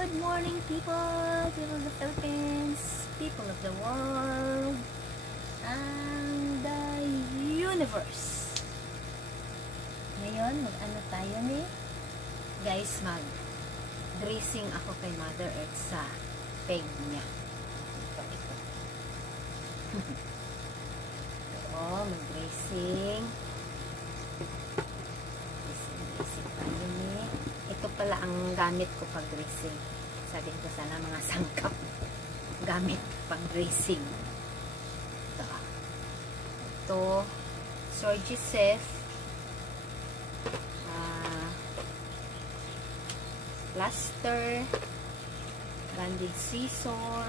Good morning, people of the Philippines, people of the world, and the universe. Ngayon, mag-ano tayo ni? Guys, mag-dressing ako kay Mother Earth sa peg niya. Ito. Oo, mag-dressing. Dressing tayo ni. Ito pala ang gamit ko pag dressing. Sabihin ko sana mga sangkap gamit pang dressing. Ito Sorgisef plaster, bandage scissor,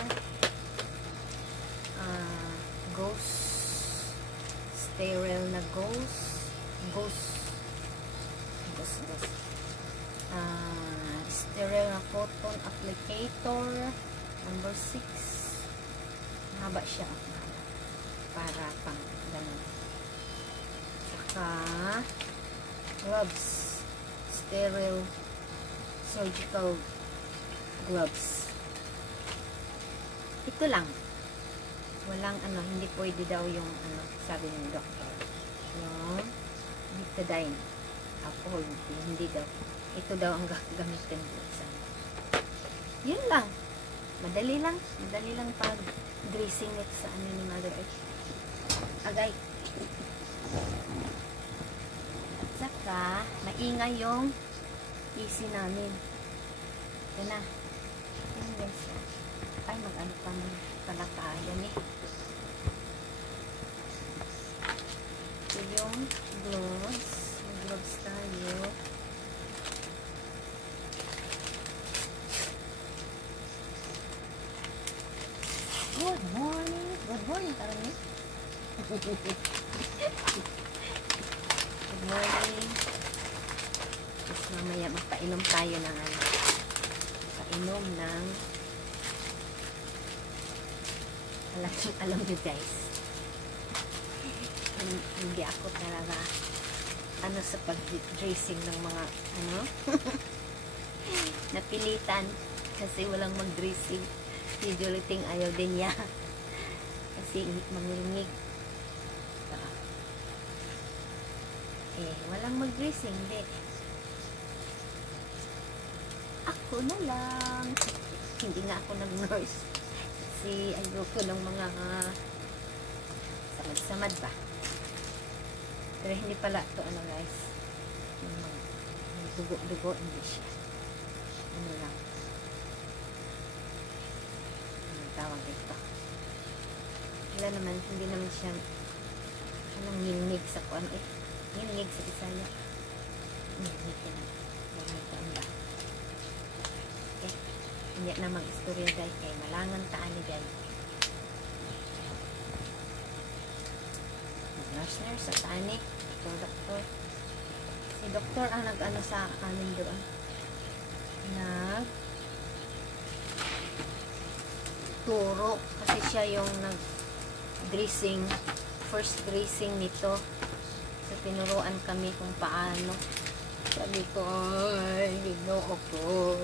gauze, sterile na gauze, sterile na cotton applicator number 6. Mahaba siya, para pang ganun. Saka gloves, sterile surgical gloves. Ito lang, walang hindi pwede daw yung sabi ng doktor, yung betadine, alcohol, hindi daw. Ito daw ang gagamitin ko. Yun lang. Madali lang pag dressing nito sa ni Mother Earth. Agay. At saka, maingay yung PC namin. Ito na. Yan guys. Ay, mag-ano pa ng talakayan eh. Ito yung gloves. Mag-gloves tayo. Good morning, Karami. Good morning. Tapos mamaya magpainom tayo ng painom ng alam nyo guys, hindi ako talaga sa pag-dressing ng mga napilitan kasi walang mag-dressing. Si Joliting ayaw din niya kasi mangilingig. Walang mag-dressing, hindi. Ako na lang. Hindi nga ako nag-nurse kasi ayoko ng mga samad-samad ba. Pero hindi pala ito guys, yung dugo-dugo, hindi siya lang tawag ito. Wala naman, hindi naman siya ngilngig sa ngilngig sa Bisaya. Ngilngig ka na. Ganito ang ba. Okay. Hindi na mag-istorya guys. Kaya malangan taan ni guys. Nurse sa taan ni. Doktor. Si doktor ang nag-ano sa amin doon. Turo kasi siya yung nag-dressing, first dressing nito. So tinuruan kami kung paano. Sabi ko, ay, ginoo ko.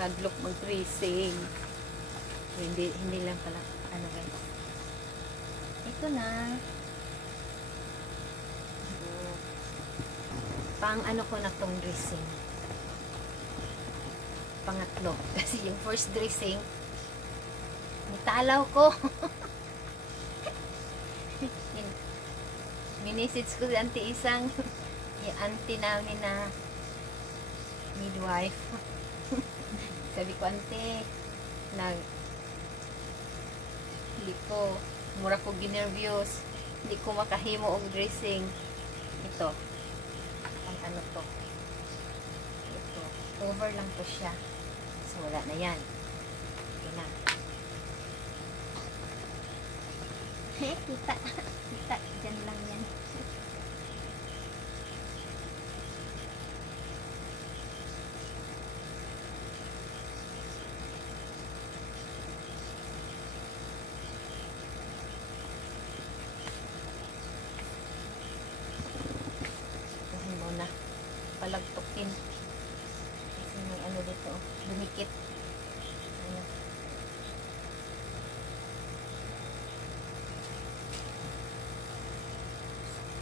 Hadlok mag-dressing. Hindi lang pala, guys. Ito na. Pang ko na tong dressing. Pangatlo. Kasi yung first dressing, nitalaw ko. Minisits ko si auntie isang, yung auntie namin na midwife. Sabi ko, auntie, hindi ko, mura ko ginervyos, hindi ko makahimo og dressing. Ito, ang to. Ito, over lang to siya. So, wala na yan. Okay na. Kita, dyan lang yan. Ito muna. Palagtukin. Kasi may ano dito, dumikit. Ayan.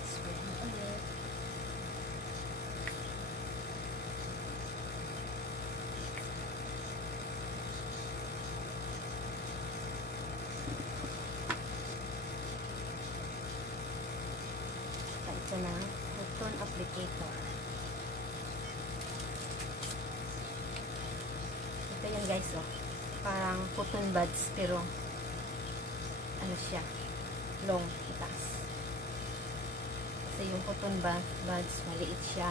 Spread mo ulit. Ito na, cotton applicator. Ito yan guys, oh. Parang cotton buds, pero ano siya, long, itaas. Kasi yung cotton buds, maliit siya.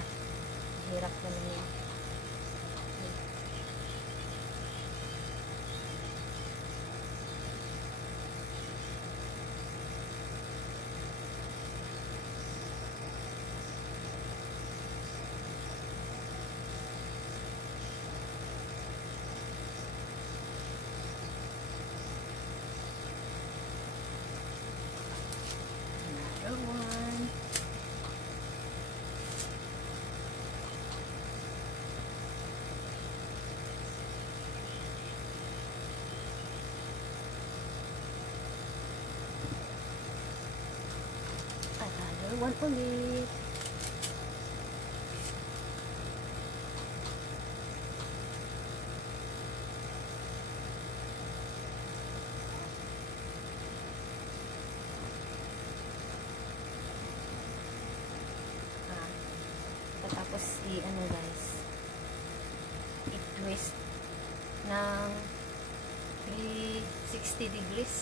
Hirap naman yun. Another one. Another one ulit. Tapos ano guys, i-twist ng 360 degrees.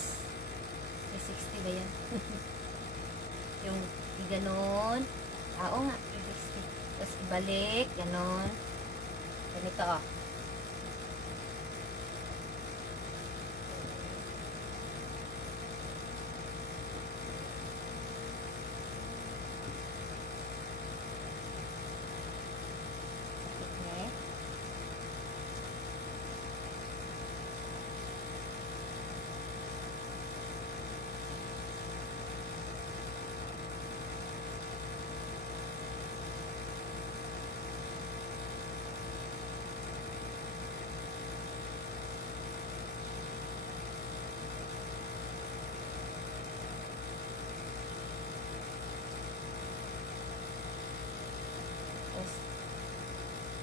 360 ba yan? Yung ganon. Oo nga, 360. Tapos ibalik, ganon. Ganito oh.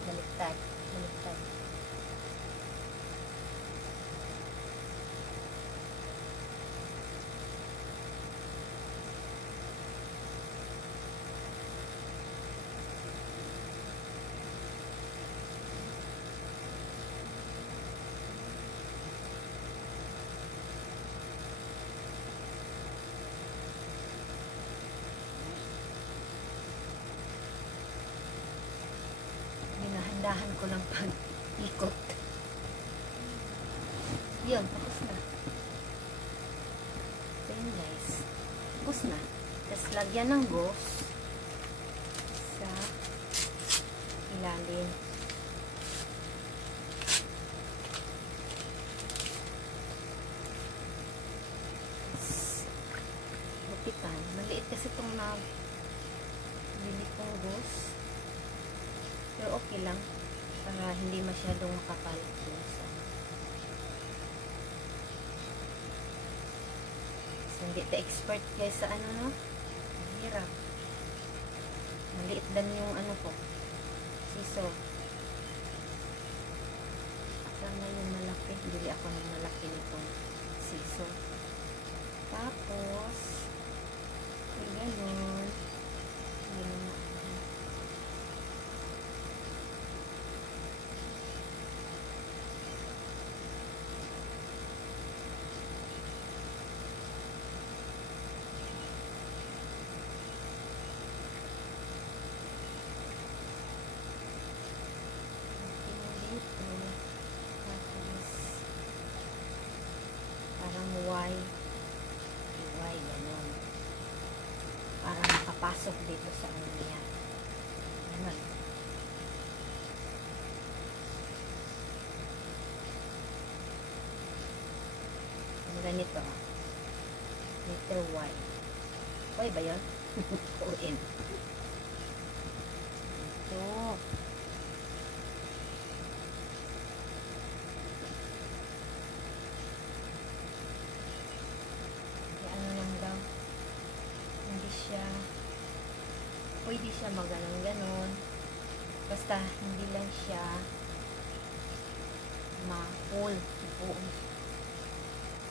Baliktad. Baliktad. Dahan ko lang pag-ikot. Yun, tapos na. So yun guys. Tapos na. Tapos lagyan ng gauze sa ilalim. Bukitan. Maliit kasi itong bili kong gauze. Pero okay lang. Para hindi masyadong makapal. So, hindi ta expert guys sa ano no. Hirap. Maliit din yung ano ko. Siso. Sana yung malaki. Bili ako ng malaki nitong siso. Tapos, ganun. Ganun. Pasok dito sa ano niya. Ganun. Ganito. Letter Y. Y ba yun? O-N. Ito. maganon-ganon. Basta hindi lang siya ma-pull.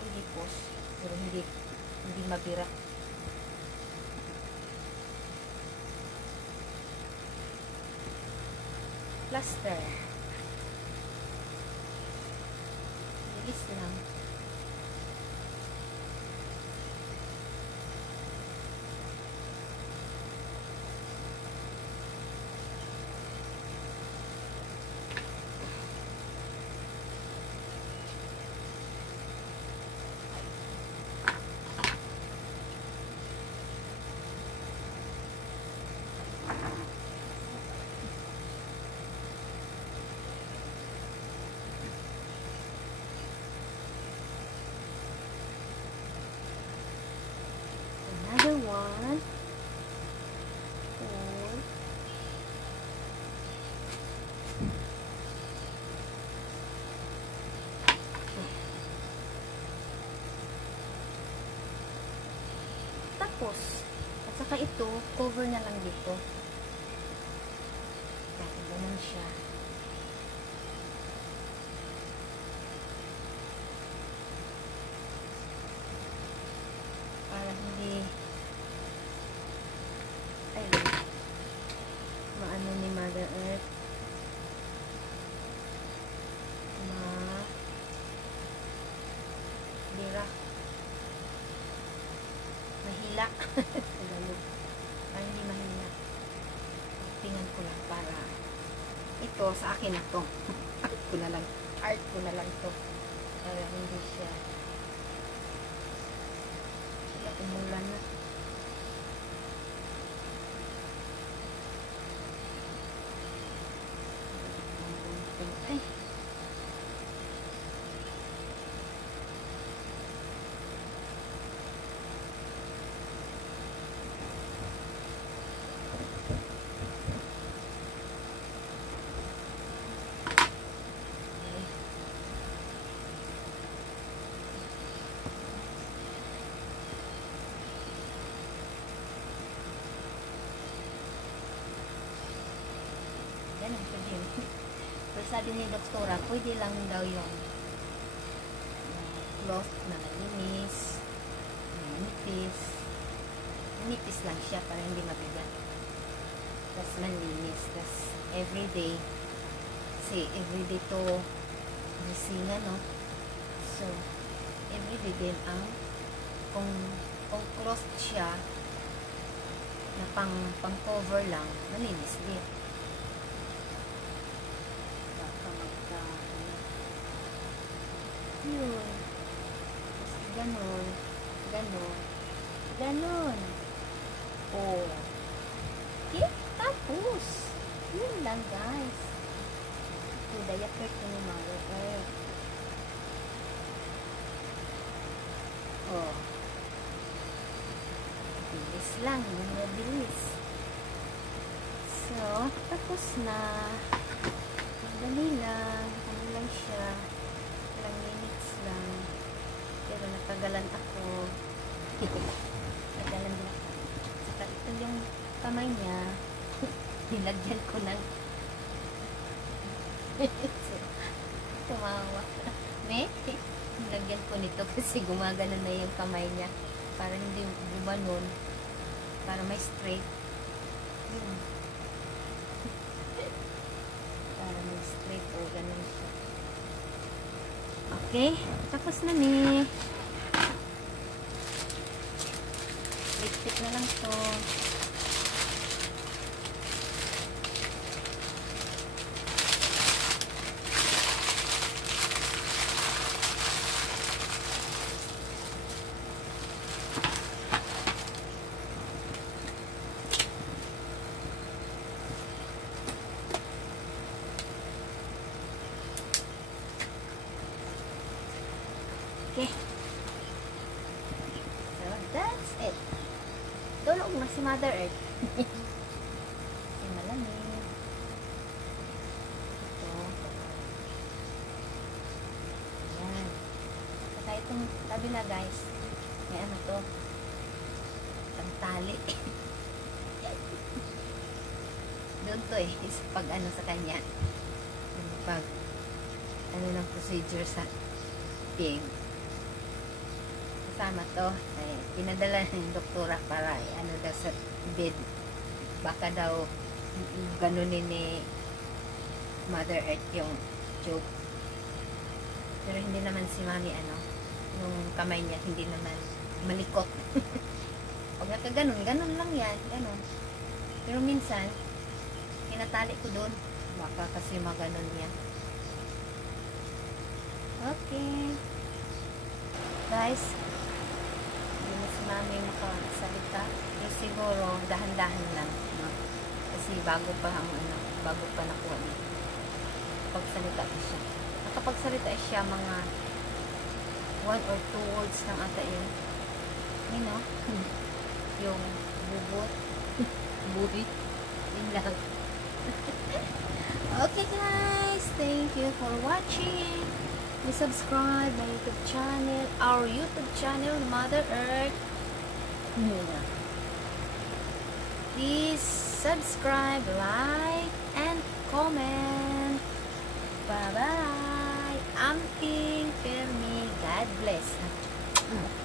Pwede po. Pero hindi mabira. Plaster. Bilis lang. Another one. 4. Tapos, at saka ito, cover na lang dito. Kaya ganun siya. Para hindi maano ni Mother Earth, bira, mahila. Para hindi mahila. Tingnan ko lang para ito sa akin na to. Art ko na lang to para hindi siya umulan na. Ay. Ganun po din. Pero sabi ni doktora, pwede lang daw yung cloth na nalinis, manipis. Manipis lang siya para hindi mabigat. Tapos manlinis. Tapos everyday, kasi everyday to gising, no? So, everyday din ang kung cloth siya na pang cover lang, malinis din. Yun. Ganon. Oh. Okay? Tapos, yun lang, guys. Ito, diaper ko ni Mother Earth. Oh. Bilis lang. Bilis. So, tapos na. Madali lang. Ano lang siya. Ilang minutes lang. Pero natagalan ako. Natagalan din ako. Saka ito yung kamay niya. Nilagyan ko ng tumawa. Nilagyan ko nito kasi gumagano na yung kamay niya. Para hindi gumanon. Para may straight. Para may straight o ganun siya. Okay, tapos na ni. Lipstick na lang to. Okay. So, that's it. Tulog na si Mother Earth. Kasi malamig. Ito. Ayan. Saka itong kabila, guys. May ano to. Ang tali. Doon to eh, is pag ano sa kanya. Pag ano ng procedure sa pig. Kasama to. Ay, pinadala ng doktora para ano daw sa bed. Baka daw ganunin ni Mother Earth yung tube. Pero hindi naman si Mami ano, yung kamay niya hindi naman malikot. Pag nakaganon, ganon lang yan, ganon. Pero minsan, tinatali ko doon. Baka kasi maganon niya. Okay. Guys, hindi na si Mami makasalita. Eh, siguro, dahan-dahan lang. No? Kasi bago pa ang ano, bago pa nakuha dito. Pagsalita ko siya. Nakapagsalita siya mga 1 or 2 words lang ata yun. You know? Yung bubot. Buhit. Yun lang. Okay guys, thank you for watching. Please subscribe my YouTube channel, our YouTube channel, Mother Earth. Please subscribe, like, and comment. Bye-bye. Amping Permi. God bless.